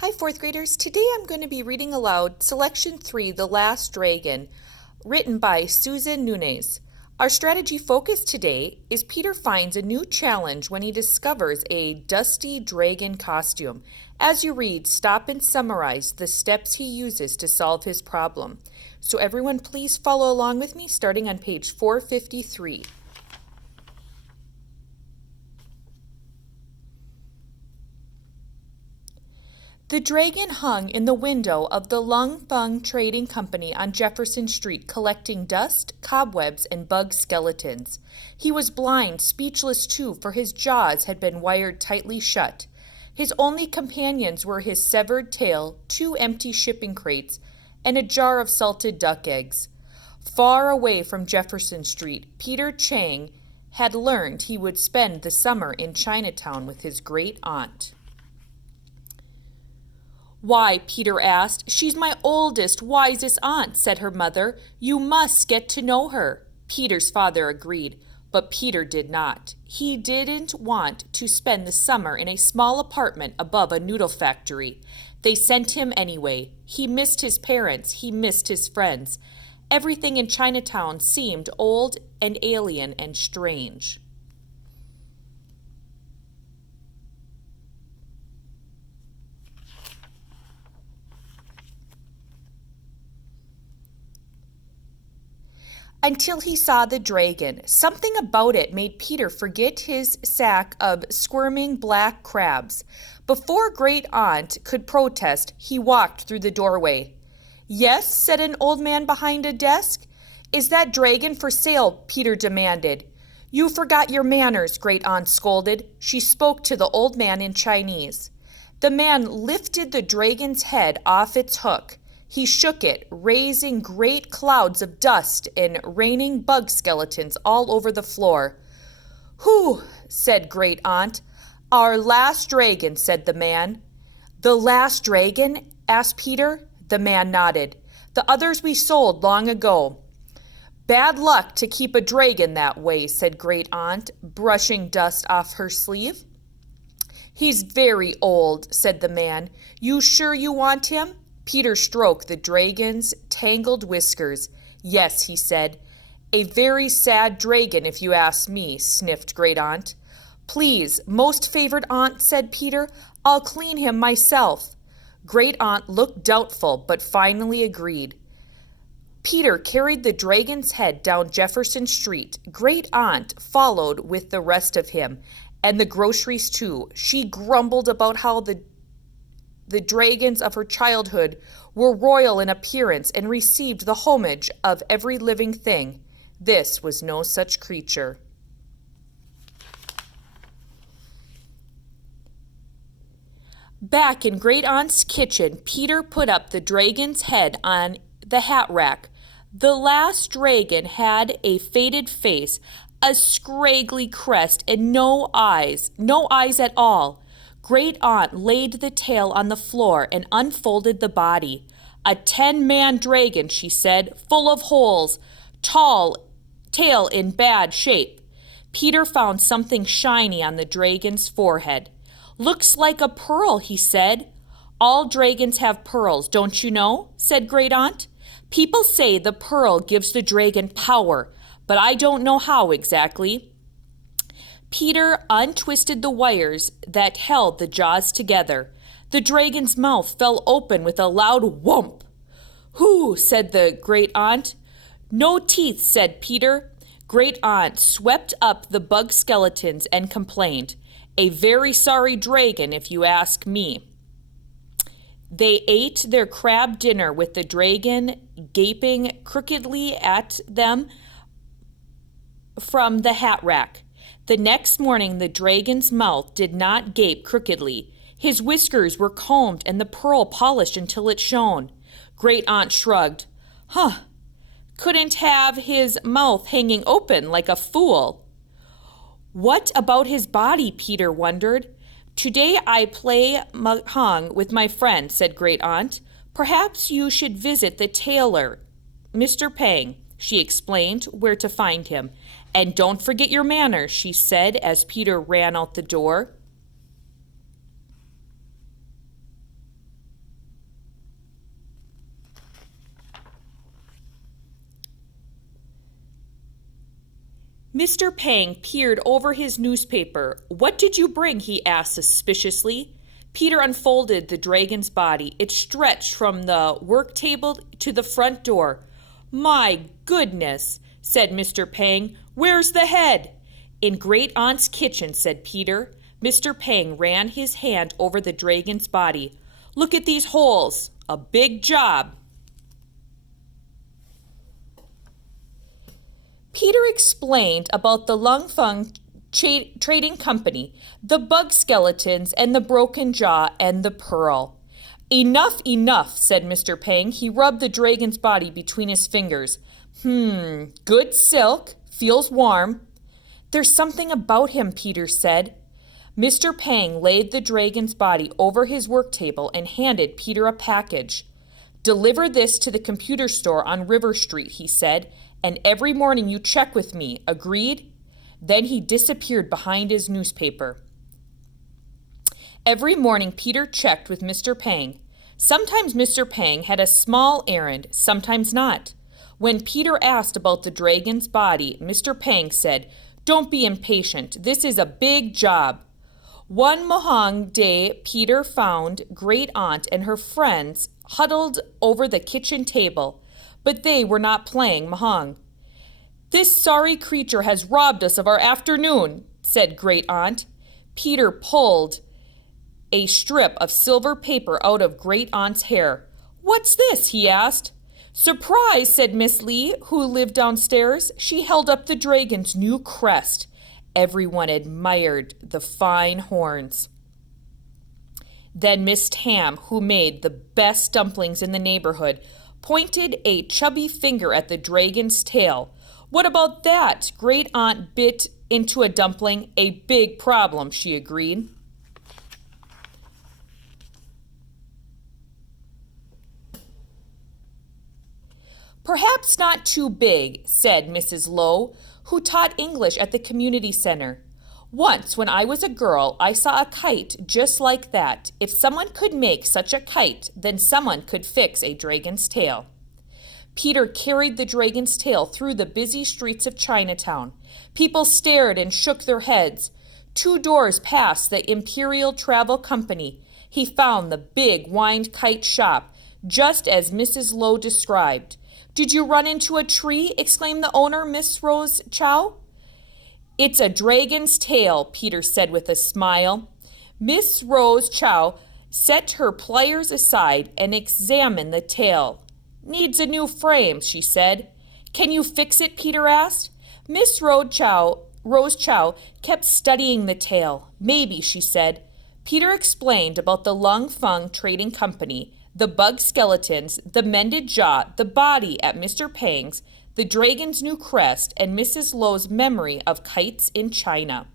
Hi, fourth graders. Today I'm going to be reading aloud Selection 3, The Last Dragon, written by Susan Nunes. Our strategy focus today is Peter finds a new challenge when he discovers a dusty dragon costume. As you read, stop and summarize the steps he uses to solve his problem. So everyone please follow along with me starting on page 453. The dragon hung in the window of the Lung Fung Trading Company on Jefferson Street, collecting dust, cobwebs, and bug skeletons. He was blind, speechless too, for his jaws had been wired tightly shut. His only companions were his severed tail, 2 empty shipping crates, and a jar of salted duck eggs. Far away from Jefferson Street, Peter Chang had learned he would spend the summer in Chinatown with his great aunt. "Why," Peter asked, "she's my oldest, wisest aunt," said her mother. "You must get to know her." Peter's father agreed, but Peter did not. He didn't want to spend the summer in a small apartment above a noodle factory. They sent him anyway. He missed his parents. He missed his friends. Everything in Chinatown seemed old and alien and strange. Until he saw the dragon. Something about it made Peter forget his sack of squirming black crabs. Before Great Aunt could protest, he walked through the doorway. "Yes," said an old man behind a desk. "Is that dragon for sale?" Peter demanded. "You forgot your manners," Great Aunt scolded. She spoke to the old man in Chinese. The man lifted the dragon's head off its hook. He shook it, raising great clouds of dust and raining bug skeletons all over the floor. "Whew," said Great Aunt. "Our last dragon," said the man. "The last dragon?" asked Peter. The man nodded. "The others we sold long ago." "Bad luck to keep a dragon that way," said Great Aunt, brushing dust off her sleeve. "He's very old," said the man. "You sure you want him?" Peter stroked the dragon's tangled whiskers. "Yes," he said. "A very sad dragon, if you ask me," sniffed Great Aunt. "Please, most favored aunt," said Peter, "I'll clean him myself." Great Aunt looked doubtful, but finally agreed. Peter carried the dragon's head down Jefferson Street. Great Aunt followed with the rest of him, and the groceries too. She grumbled about how the dragons of her childhood were royal in appearance and received the homage of every living thing. This was no such creature. Back in Great Aunt's kitchen, Peter put up the dragon's head on the hat rack. The last dragon had a faded face, a scraggly crest, and no eyes at all. Great Aunt laid the tail on the floor and unfolded the body. "A 10-man dragon," she said, "full of holes, tall, tail in bad shape." Peter found something shiny on the dragon's forehead. "Looks like a pearl," he said. "All dragons have pearls, don't you know?" said Great Aunt. "People say the pearl gives the dragon power, but I don't know how exactly." Peter untwisted the wires that held the jaws together. The dragon's mouth fell open with a loud whomp. "Whew," said the Great Aunt. "No teeth," said Peter. Great Aunt swept up the bug skeletons and complained, "A very sorry dragon, if you ask me." They ate their crab dinner with the dragon gaping crookedly at them from the hat rack. The next morning the dragon's mouth did not gape crookedly. His whiskers were combed and the pearl polished until it shone. Great Aunt shrugged. Couldn't have his mouth hanging open like a fool." "What about his body?" Peter wondered. "Today I play mahjong with my friend," said Great Aunt. "Perhaps you should visit the tailor, Mr. Pang." She explained where to find him. "And don't forget your manners," she said as Peter ran out the door. Mr. Pang peered over his newspaper. "What did you bring?" he asked suspiciously. Peter unfolded the dragon's body. It stretched from the work table to the front door. "My goodness," said Mr. Pang. "Where's the head?" "In Great-Aunt's kitchen," said Peter. Mr. Pang ran his hand over the dragon's body. "Look at these holes. A big job." Peter explained about the Lung Feng Trading Company, the bug skeletons, and the broken jaw and the pearl. "Enough, enough," said Mr. Pang. He rubbed the dragon's body between his fingers. Good silk. Feels warm." "There's something about him," Peter said. Mr. Pang laid the dragon's body over his work table and handed Peter a package. "Deliver this to the computer store on River Street," he said, "and every morning you check with me. Agreed?" Then he disappeared behind his newspaper. Every morning Peter checked with Mr. Pang. Sometimes Mr. Pang had a small errand, sometimes not. When Peter asked about the dragon's body, Mr. Pang said, "Don't be impatient. This is a big job." One Mahong day, Peter found Great-Aunt and her friends huddled over the kitchen table, but they were not playing Mahong. "This sorry creature has robbed us of our afternoon," said Great-Aunt. Peter pulled a strip of silver paper out of Great-Aunt's hair. "What's this?" he asked. "Surprise," said Miss Lee, who lived downstairs. She held up the dragon's new crest. Everyone admired the fine horns. Then Miss Tam, who made the best dumplings in the neighborhood, pointed a chubby finger at the dragon's tail. "What about that?" Great-Aunt bit into a dumpling. "A big problem," she agreed. "Perhaps not too big," said Mrs. Lowe, who taught English at the community center. "Once, when I was a girl, I saw a kite just like that. If someone could make such a kite, then someone could fix a dragon's tail." Peter carried the dragon's tail through the busy streets of Chinatown. People stared and shook their heads. 2 doors past the Imperial Travel Company, he found the big wind kite shop, just as Mrs. Lowe described. "Did you run into a tree?" exclaimed the owner, Miss Rose Chow. "It's a dragon's tail," Peter said with a smile. Miss Rose Chow set her pliers aside and examined the tail. "Needs a new frame," she said. "Can you fix it?" Peter asked. Miss Rose Chow kept studying the tail. "Maybe," she said. Peter explained about the Lung Feng Trading Company, the bug skeletons, the mended jaw, the body at Mr. Pang's, the dragon's new crest, and Mrs. Lowe's memory of kites in China.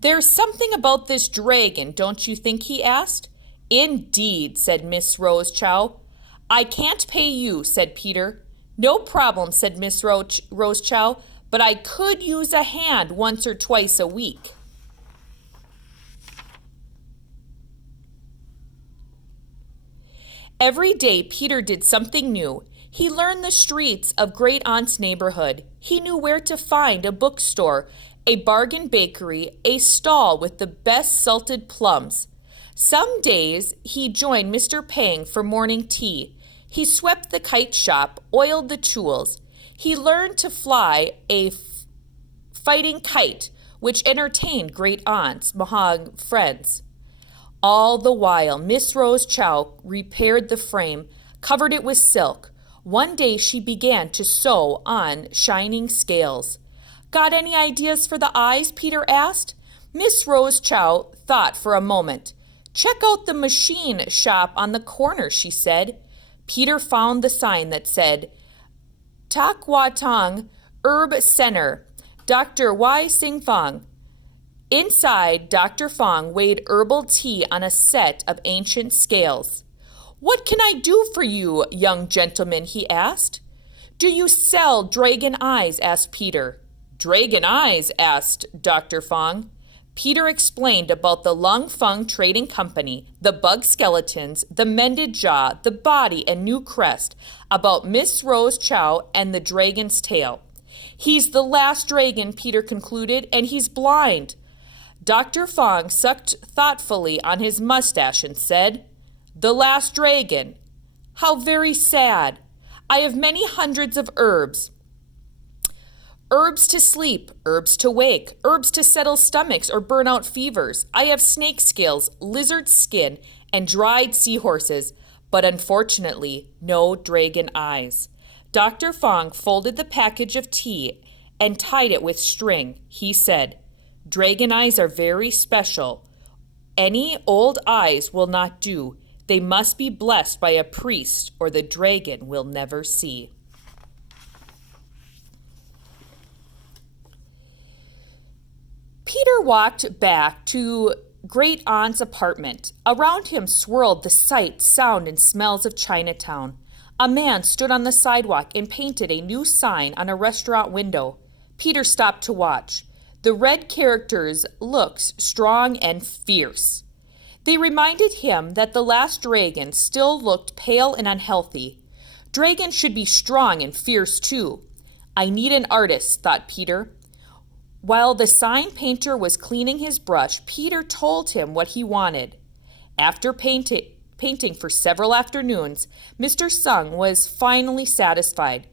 "There's something about this dragon, don't you think?" he asked. "Indeed," said Miss Rose Chow. "I can't pay you," said Peter. "No problem," said Miss Rose Chow, "but I could use a hand once or twice a week." Every day Peter did something new. He learned the streets of Great-Aunt's neighborhood. He knew where to find a bookstore, a bargain bakery, a stall with the best salted plums. Some days he joined Mr. Pang for morning tea. He swept the kite shop, oiled the tools. He learned to fly a fighting kite, which entertained Great-Aunt's Mahong friends. All the while, Miss Rose Chow repaired the frame, covered it with silk. One day she began to sew on shining scales. "Got any ideas for the eyes?" Peter asked. Miss Rose Chow thought for a moment. "Check out the machine shop on the corner," she said. Peter found the sign that said, "Tak Wa Tong Herb Center, Dr. Y. Sing Fong." Inside, Dr. Fong weighed herbal tea on a set of ancient scales. "What can I do for you, young gentleman?" he asked. "Do you sell dragon eyes?" asked Peter. "Dragon eyes?" asked Dr. Fong. Peter explained about the Lung Feng Trading Company, the bug skeletons, the mended jaw, the body and new crest, about Miss Rose Chow and the dragon's tail. He's the last dragon, Peter concluded, and he's blind. Dr. Fong sucked thoughtfully on his mustache and said, "The last dragon. How very sad. I have many hundreds of herbs. Herbs to sleep, herbs to wake, herbs to settle stomachs or burn out fevers. I have snake scales, lizard skin, and dried seahorses, but unfortunately, no dragon eyes." Dr. Fong folded the package of tea and tied it with string. He said, "Dragon eyes are very special. Any old eyes will not do. They must be blessed by a priest, or the dragon will never see." Peter walked back to Great Aunt's apartment. Around him swirled the sight, sound, and smells of Chinatown. A man stood on the sidewalk and painted a new sign on a restaurant window. Peter stopped to watch. The red characters looked strong and fierce. They reminded him that the last dragon still looked pale and unhealthy. Dragons should be strong and fierce too. "I need an artist," thought Peter. While the sign painter was cleaning his brush, Peter told him what he wanted. After painting for several afternoons, Mr. Sung was finally satisfied.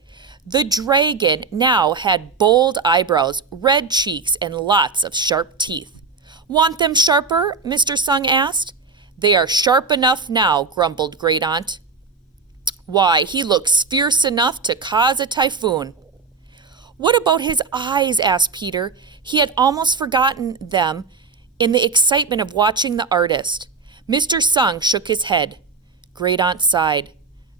The dragon now had bold eyebrows, red cheeks, and lots of sharp teeth. "Want them sharper?" Mr. Sung asked. "They are sharp enough now," grumbled Great Aunt. "Why, he looks fierce enough to cause a typhoon." "What about his eyes?" asked Peter. He had almost forgotten them in the excitement of watching the artist. Mr. Sung shook his head. Great Aunt sighed.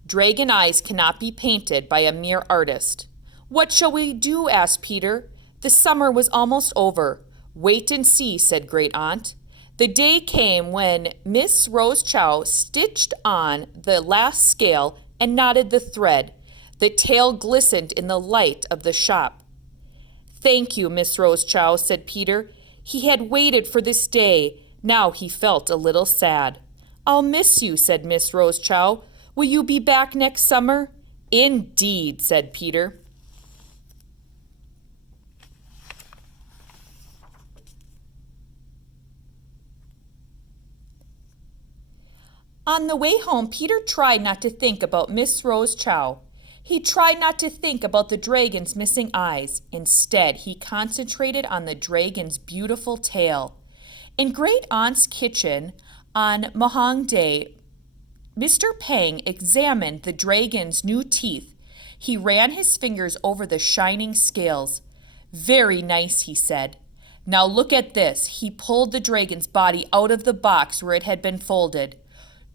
"Dragon eyes cannot be painted by a mere artist." "What shall we do?" asked Peter. The summer was almost over. "Wait and see," said Great Aunt. The day came when Miss Rose Chow stitched on the last scale and knotted the thread. The tail glistened in the light of the shop. "Thank you, Miss Rose Chow," said Peter. He had waited for this day. Now he felt a little sad. "I'll miss you," said Miss Rose Chow. "Will you be back next summer?" "Indeed," said Peter. On the way home, Peter tried not to think about Miss Rose Chow. He tried not to think about the dragon's missing eyes. Instead, he concentrated on the dragon's beautiful tail. In Great Aunt's kitchen on Mahang Day, Mr. Pang examined the dragon's new teeth. He ran his fingers over the shining scales. "Very nice," he said. "Now look at this." He pulled the dragon's body out of the box where it had been folded.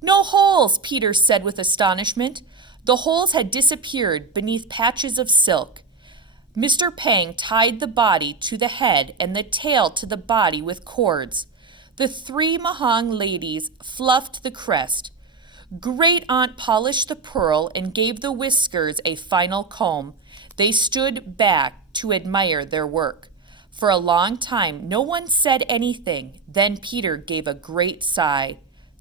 "No holes," Peter said with astonishment. The holes had disappeared beneath patches of silk. Mr. Pang tied the body to the head and the tail to the body with cords. The three Mahang ladies fluffed the crest. Great Aunt polished the pearl and gave the whiskers a final comb. They stood back to admire their work. For a long time, no one said anything. Then Peter gave a great sigh.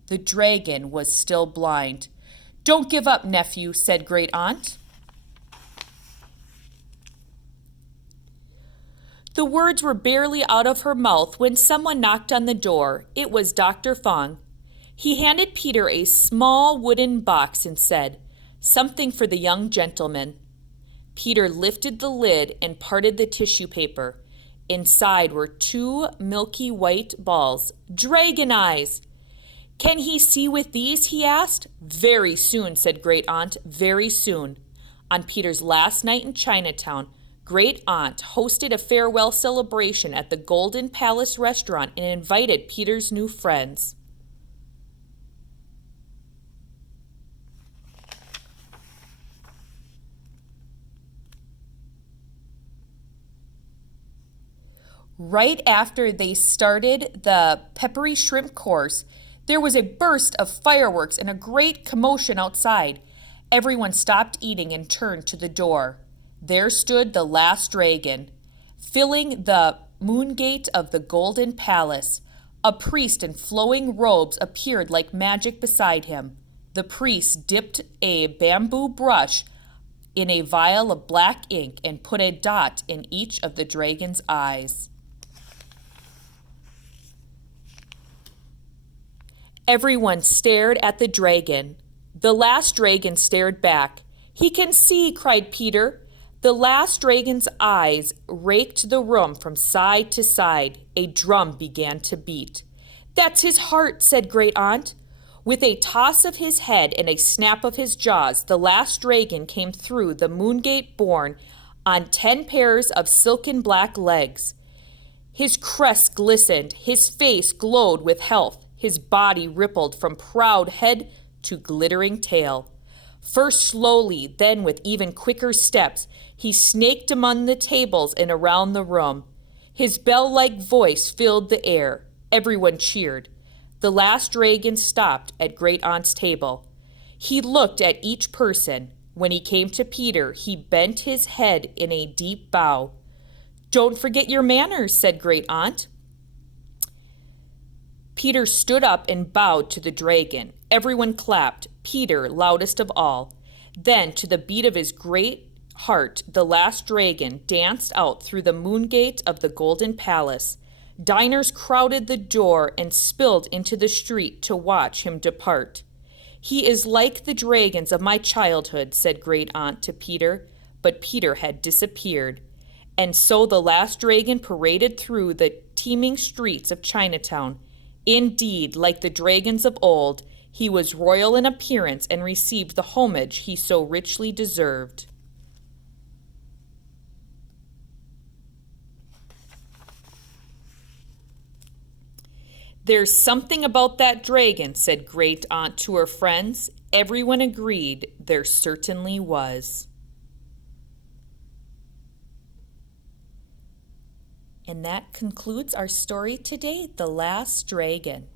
The dragon was still blind. "Don't give up, nephew," said Great Aunt. The words were barely out of her mouth when someone knocked on the door. It was Dr. Fong. He handed Peter a small wooden box and said, "Something for the young gentleman." Peter lifted the lid and parted the tissue paper. Inside were two milky white balls, dragon eyes. "Can he see with these?" he asked. "Very soon," said Great Aunt, "very soon." On Peter's last night in Chinatown, Great Aunt hosted a farewell celebration at the Golden Palace restaurant and invited Peter's new friends. Right after they started the peppery shrimp course, there was a burst of fireworks and a great commotion outside. Everyone stopped eating and turned to the door. There stood the last dragon, filling the moon gate of the Golden Palace. A priest in flowing robes appeared like magic beside him. The priest dipped a bamboo brush in a vial of black ink and put a dot in each of the dragon's eyes. Everyone stared at the dragon. The last dragon stared back. "He can see," cried Peter. The last dragon's eyes raked the room from side to side. A drum began to beat. "That's his heart," said Great Aunt. With a toss of his head and a snap of his jaws, the last dragon came through the moon gate borne on 10 pairs of silken black legs. His crest glistened, his face glowed with health, his body rippled from proud head to glittering tail. First slowly, then with even quicker steps, he snaked among the tables and around the room. His bell-like voice filled the air. Everyone cheered. The last dragon stopped at Great Aunt's table. He looked at each person. When he came to Peter, he bent his head in a deep bow. "Don't forget your manners," said Great Aunt. Peter stood up and bowed to the dragon. Everyone clapped, Peter loudest of all. Then, to the beat of his great heart, the last dragon danced out through the moon gate of the golden palace. Diners crowded the door and spilled into the street to watch him depart. "He is like the dragons of my childhood," said Great Aunt to Peter, but Peter had disappeared. And so the last dragon paraded through the teeming streets of Chinatown. Indeed, like the dragons of old, he was royal in appearance and received the homage he so richly deserved. "There's something about that dragon," said Great Aunt to her friends. Everyone agreed there certainly was. And that concludes our story today, The Last Dragon.